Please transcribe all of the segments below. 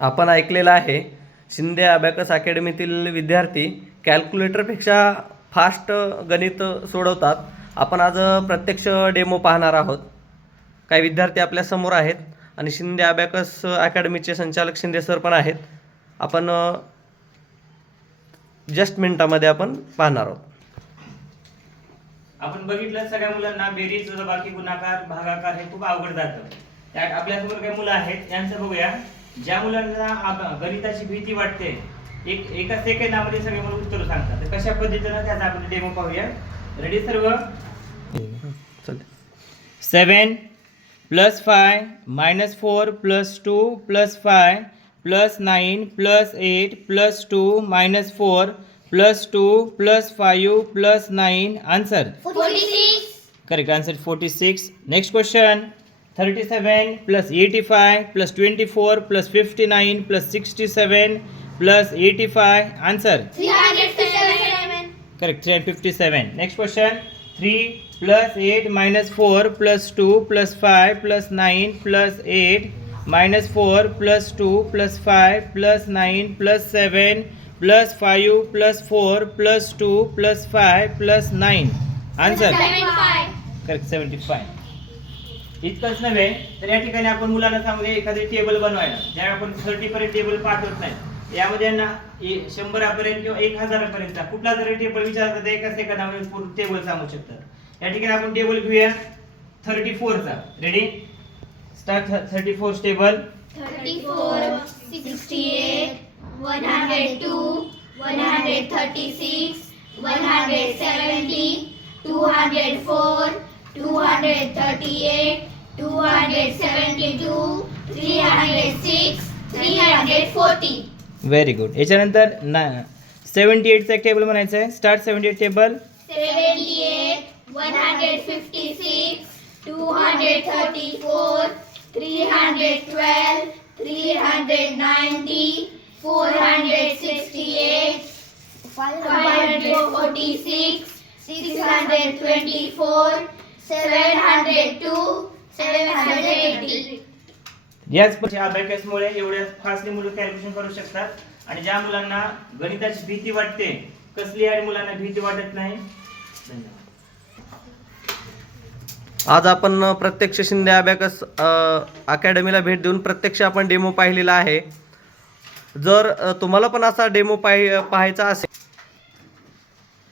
आपण ऐकलेलं आहे शिंदे अबॅकस अकॅडमीतील विद्यार्थी कॅल्क्युलेटरपेक्षा फास्ट गणित सोडवतात. आपण आज प्रत्यक्ष डेमो पाहणार आहोत. काही विद्यार्थी आपल्या समोर आहेत आणि शिंदे अबॅकस अकॅडमीचे संचालक शिंदे सर पण आहेत. आपण जस्ट मिनिटामध्ये आपण पाहणार आहोत. आपण बघितलं सगळ्या मुलांना बेरीज वजाबाकी गुणाकार भागाकार हे खूप अवघड जातं. त्यात आपल्यासमोर काही मुलं आहेत यांचं बघूया. ज्या मुलांना गणिताची भीती वाटते एका सेकंदामध्ये सगळे मुलं उत्तर सांगतात. तर कशा पद्धतीने त्याचा आपण डेमो पाहूया. रेडी सर्व. 7 + 5 - 4 + 2 + 5 + 9 + 8 + 2 - 4 + 2 + 5 + 9 answer 46. correct answer 46. Next question. 37 + 85 + 24 + 59 + 67 + 85 answer 357. correct 357. Next question. 3 + 8 - 4 + 2 + 5 + 9 + 8 - 4 + 2 + 5 + 9 + 7 + 5 + 4 + 2 + 5 + 9 answer 75. Correct 75. इतकंच नव्हे तर या ठिकाणी आपण मुलांना सांगूया एखादी टेबल बनवायला. ज्या आपण 30 पर्यंत टेबल पाठवत नाही यामध्ये यांना 100 पर्यंत किंवा 1000 पर्यंतचा कुठला जरी टेबल विचारतात तर एका सेकंदामध्ये पूर्ण टेबल सांगू शकतात. या ठिकाणी आपण टेबल घेऊया 34 चा. Ready start. 34 table 34, 68, 102, 136, 170, 204, 238, 272, 306, 340. Very good. याच्यानंतर 78 चा एक टेबल म्हणायचं आहे. Start 78 table 78, 156, 234, 312, 390, 468, 546, 624, 702, 780. याच अभ्यासामुळे एवढ्या फास्टली मुलं कॅल्क्युलेशन करू शकतात. आणि ज्या मुलांना गणिताची भीती वाटते कसली आणि मुलांना भीती वाटत नाही. धन्यवाद. आज आपण प्रत्यक्ष शिंदे अबॅकस अकॅडमीला भेट देऊन प्रत्यक्ष आपण डेमो पाहिलेला आहे. जर तुम्हाला पण असा डेमो पाहायचा असेल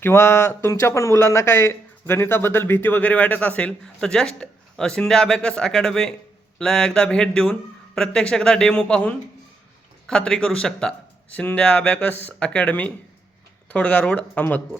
किंवा तुमच्या पण मुलांना काही गणिताबद्दल भीती वगैरे वाटत असेल तर जस्ट शिंदे अबॅकस अकॅडमीला एकदा भेट देऊन प्रत्यक्ष एकदा डेमो पाहून खात्री करू शकता. Shinde abacus academy, Thodga road, Ahmadpur.